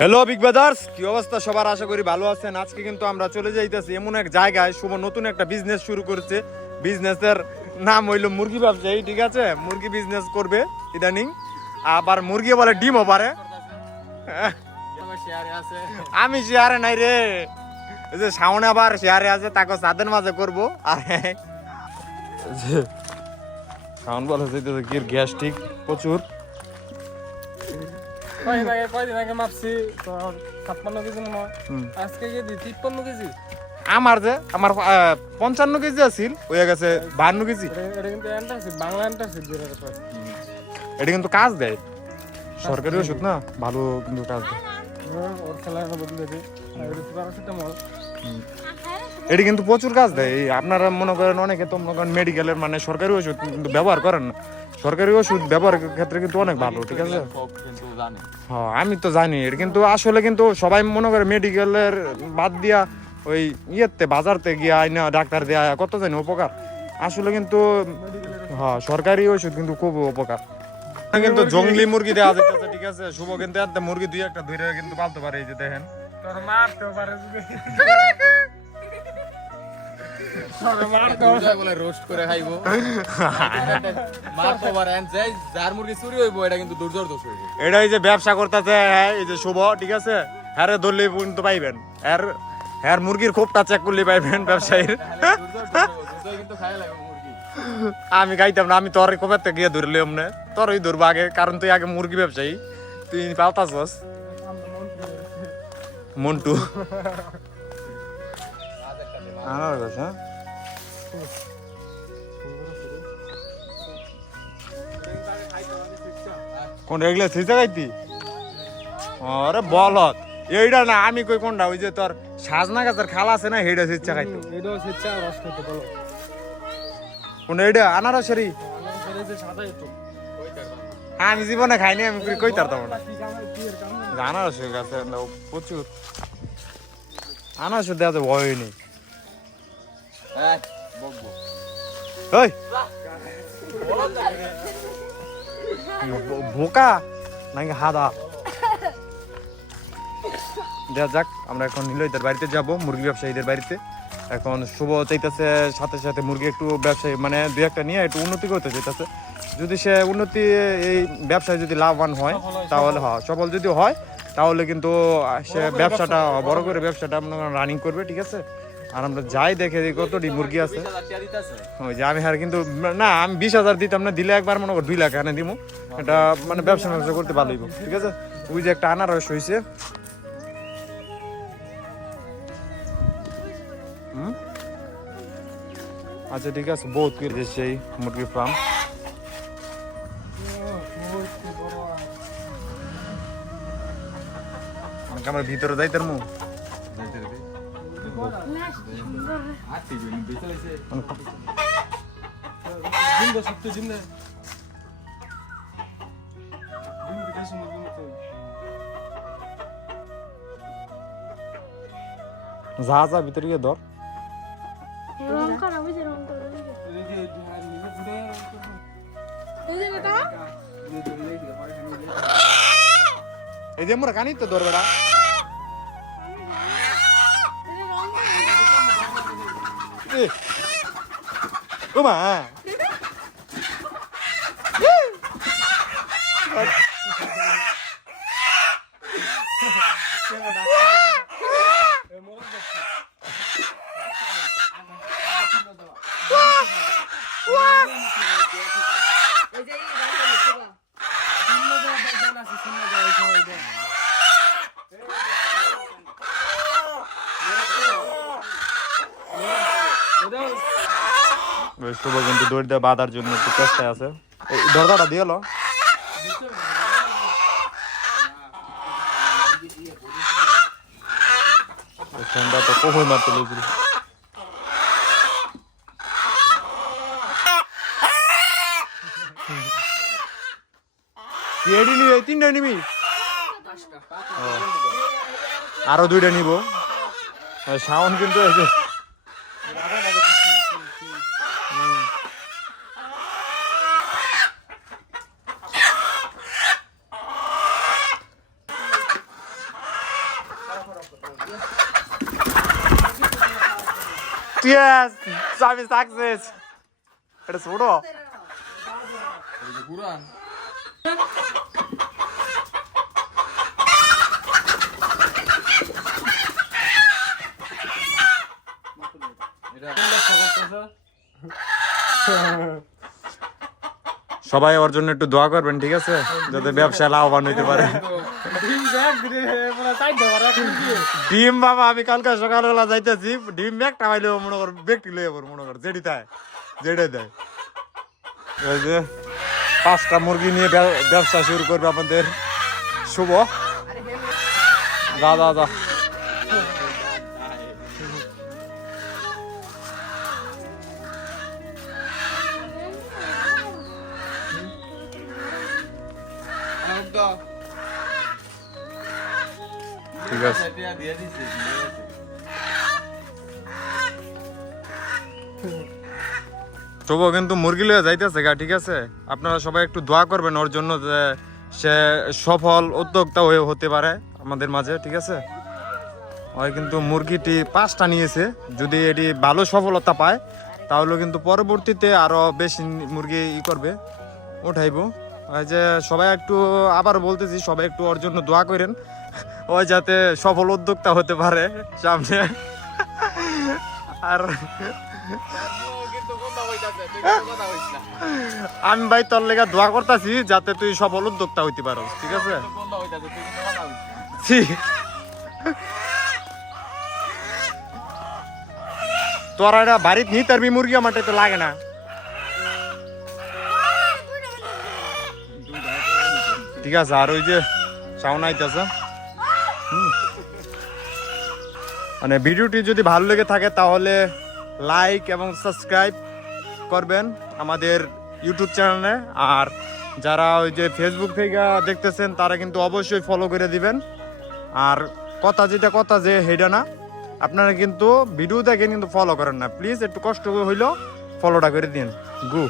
Hello big brothers, কি অবস্থা সবার? আশা করি ভালো আছেন। আজকে কিন্তু আমরা চলে যাইতেছি এমন এক জায়গায়, শুভ নতুন একটা বিজনেস শুরু করেছে। বিজনেসের নাম হইলো মুরগি ব্যবসায়ী, ঠিক আছে? মুরগি বিজনেস করবে ইদানিং। আবার মুরগি বলে ডিমও পারে। আমি শেয়ারে নাই রে, এই যে সামনে আবার শেয়ারে আছে, তাকে সাদের মাঝে করবো। আর সাউন্ড বলা যাইতেছে কি গ্যাস্ট্রিক প্রচুর। কয়দিন আগে মাপছি তোর 56 কেজি মনে হয়, আজকে গিয়ে 53 কেজি। আমার 55 কেজি আছিল, হয়ে গেছে 52 কেজি। এটা কিন্তু এন্টারশিপ, বাংলা এন্টারশিপ দিয়ে রাখা। এটা কিন্তু কাজ দেয়, সরকারি ওষুধ না, ভালো কিন্তু কাজ দেয়। ওর খেলার বদলে দিই, প্যারাসিটামল। এটা কিন্তু প্রচুর কাজ দেয়। এই আপনারা মনে করেন অনেকে তো মনে করেন মেডিকেলের মানে সরকারি ওষুধ কিন্তু ব্যবহার করেন না। সরকারি ওষুধ ব্যবহারের ক্ষেত্রে কিন্তু অনেক ভালো, ঠিক আছে? হ্যাঁ, আমি তো জানি। এটা কিন্তু আসলে কিন্তু সবাই মনে করে মেডিকেলের বাদ দিয়া ওই ইয়েতে বাজারতে গিয়া আইনা ডাক্তার দেয়া কত জানি উপকার। আসলে কিন্তু হ্যাঁ, সরকারি ওষুধ কিন্তু খুব উপকার। কিন্তু জঙ্গলি মুরগি দেওয়া যাইতেছে, ঠিক আছে? শুভ কিন্তু এত মুরগি দুই একটা ধরে কিন্তু পালতে পারে। এই যে দেখেন, তোর মারতেও পারে যদি রোস্ট করে খাইবো, মারতে পারে। যার মুরগি চুরি হইবো, এটা কিন্তু দুর্জোর দোষ হইবো। এটা এই যে ব্যবসা করতেছে, এই যে শুভ, ঠিক আছে? হ্যাঁ, ধরলে কিন্তু পাইবেন। হ্যাঁ, মুরগির খোপটা চেক করলে পাইবেন ব্যবসায়ীর। আমি খাইতাম না, আমি তোর কোপাতে গিয়ে ধরলে অমনে তোরই ধরবো আগে, কারণ তুই আগে মুরগি ব্যবসায়ী, তুই পালতাছস। মন্টু হ্যাঁ, কোন রেগুলার থিসা খাইতি? আরে বলত এইটা না, আমি কই কোনটা? ওই যে তোর সাজনা গাছের খালা আছে না, সেইটা ইচ্ছা খাইতো। এটাও স্বেচ্ছা রস খেতে বলো। কোন এইটা আনারসেরই? আমি জীবনে খাইনি, আমি কই তারতাম না। আনারসের গাছে প্রচুর আনারস দেওয়া তো ভয় নেই। বোকা নাকি হাদা? দেখা যাক, আমরা এখন নিলয়দের বাড়িতে যাব, মুরগি ব্যবসায়ীদের বাড়িতে। এখন শুভ চাইতেছে সাথে সাথে মুরগি একটু ব্যবসায়ী মানে দুই একটা নিয়ে একটু উন্নতি করতে চাইতেছে। যদি সে উন্নতি, এই ব্যবসায় যদি লাভবান হয়, তাহলে সফল যদি হয়, তাহলে কিন্তু সে ব্যবসাটা বড় করে ব্যবসাটা রানিং করবে, ঠিক আছে? আর আমরা যাই দেখে কতটি মুরগি আছে। ওই যে আমি আর কিন্তু না, আমি 20,000 দিতাম না, দিলে একবার মনে কর 2 লাখ এনে দিব। এটা মানে ব্যবসা করতে ভালো হইব, ঠিক আছে? ওই যে একটা আনারস হয়েছে। আচ্ছা ঠিক আছে, বহুত কিছু সেই মুরগির ফার্ম। আমার ভিতরে যাইতার মু যা ভিতরে গিয়ে ধর। এই যে মোরা কানি তো ধর বেড়া। ও মা, কিন্তু দৌড় দিয়ে বাঁধার জন্য একটু চেষ্টায় আছে। দরজাটা দিয়ে এলো, তো কখন মারতে লেগেছিল। নিবি? 3টা নিবি? আরো 2টা নিব। সাউন্ড কিন্তু ইয়েস আমি সাকসেস এটা ছোট পুরান সবাই ওর জন্য একটু দোয়া করবেন ঠিক আছে যাতে ব্যবসা লাভবান হইতে পারে ডিম দেখ দিলে পুরো সাইড ধরা খুঁজে ডিম বাবা আমি কালকে সকালবেলা যাইতেছি ডিম একটা পাইলেও মনে কর ব্যক্তি লইয়া পড় মনে কর যেটি তাই যেটাই দেয় ওই যে 5টা মুরগি নিয়ে ব্যবসা শুরু করবে আমাদের শুভ যা যা যা ঠিক আছে দিয়ে দিছি শুভ কিন্তু মুরগি লইয়া যাইতেছে গা ঠিক আছে আপনারা সবাই একটু দোয়া করবেন ওর জন্য যে সে সফল উদ্যোক্তা হয়ে হতে পারে আমাদের মাঝে ঠিক আছে ওই কিন্তু মুরগিটি 5টা নিয়েছে যদি এটি ভালো সফলতা পায় তাহলে কিন্তু পরবর্তীতে আরো বেশি মুরগি করবে উঠাইবো ওই যে সবাই একটু আবার বলতেছি সবাই একটু ওর জন্য দোয়া করেন ওই যাতে সফল উদ্যোক্তা হতে পারে সামনে আর আমি ভাই তোর লেগে দোয়া করতেছি যাতে তুই সফল উদ্যোক্তা হইতে পারো ঠিক আছে তোর এটা বাড়িত নি তার মুরগি আমার তো লাগে না ঠিক আছে আর ওই যে সাউন্ড আইতেছে মানে ভিডিওটি যদি ভালো লেগে থাকে তাহলে লাইক এবং সাবস্ক্রাইব করবেন আমাদের ইউটিউব চ্যানেলে আর যারা ওই যে ফেসবুক থেকে দেখতেছেন তারা কিন্তু অবশ্যই ফলো করে দিবেন আর কথা যে হেডা না আপনারা কিন্তু ভিডিও দেখে কিন্তু ফলো করেন না প্লিজ একটু কষ্ট হইলেও ফলোটা করে দিন গু